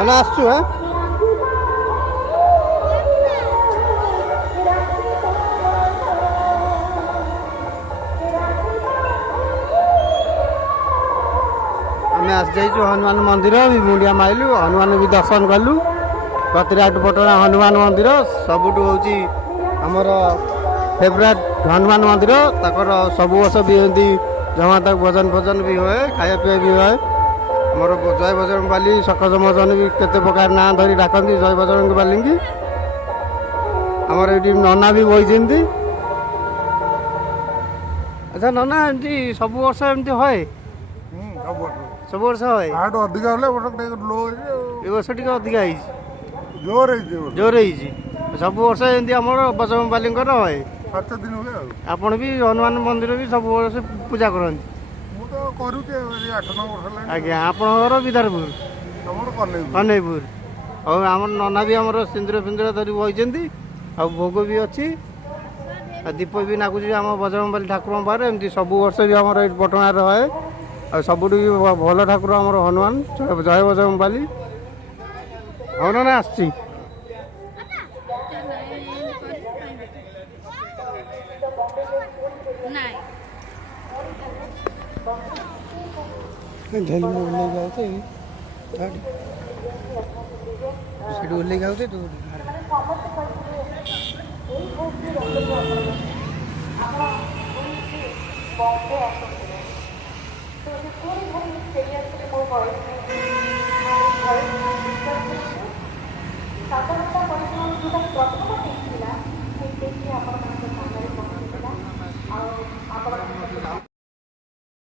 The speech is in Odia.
ଧନ ଆସୁଛୁ ହଁ ଆମେ ଆସିଯାଇଛୁ ହନୁମାନ ମନ୍ଦିର ବି ମୁଣ୍ଡିଆ ମାଇଲୁ ହନୁମାନ ବି ଦର୍ଶନ କଲୁ ପ୍ରତିରାଟ ପଟଣା ହନୁମାନ ମନ୍ଦିର ସବୁଠୁ ହେଉଛି ଆମର ଫେଭରାଇଟ୍ ହନୁମାନ ମନ୍ଦିର ତାଙ୍କର ସବୁ ବର୍ଷ ବି ଏମିତି ଜଗନ୍ନାଥ ଭଜନ ଫଜନ ବି ହୁଏ ଖାଇବା ପିଇବା ବି ହୁଏ ଆମର ଜୟ ବଜରଙ୍ଗ ବାଲି ସକଜ ମଜନ ବି କେତେ ପ୍ରକାର ନାଁ ଧରି ଡାକନ୍ତି ଜୟ ବଜରଙ୍ଗ ବାଲିଙ୍କି ଆମର ଏଇଠି ନନା ବି ବହିଛନ୍ତି ଆଚ୍ଛା ନନା ଏମିତି ସବୁ ବର୍ଷ ଏମିତି ହୁଏ ସବୁ ବର୍ଷ ହୁଏ ଅଧିକା ହେଲେ ଲୋ ଏ ବର୍ଷ ଟିକେ ଅଧିକା ହେଇଛି ଜୋର ହେଇଛି ସବୁ ବର୍ଷ ଏମିତି ଆମର ବଜରଙ୍ଗ ବାଲିଙ୍କର ହୁଏ 7 ଦିନ ହୁଏ ଆଉ ଆପଣ ବି ହନୁମାନ ମନ୍ଦିର ବି ସବୁ ବର୍ଷ ପୂଜା କରନ୍ତି ମୁଁ ତ କରୁଛି 8-9 ବର୍ଷ ହେଲାଣି ଆଜ୍ଞା ଆପଣଙ୍କର ବିଧାରପୁର ତମର କନେଇପୁର ଆଉ ଆମର ନନା ବି ଆମର ସିନ୍ଦୁର ଫିନ୍ଦୁର ଧରି ବହିଛନ୍ତି ଆଉ ଭୋଗ ବି ଅଛି ଆଉ ଦୀପ ବି ନାଗୁଛି ଆମ ବଜରଙ୍ଗବାଲି ଠାକୁରଙ୍କ ପାଖରେ ଏମିତି ସବୁ ବର୍ଷ ବି ଆମର ଏଇ ପଟଣାରେ ରହେ ଆଉ ସବୁଠୁ ବି ଭଲ ଠାକୁର ଆମର ହନୁମାନ ଜୟ ବଜରଙ୍ଗବାଲି ହଉ ନା ଆସିଛି ସେଠି ଓହ୍ଲେଇକି ଆଉଛେ ତୁ ଆପଣ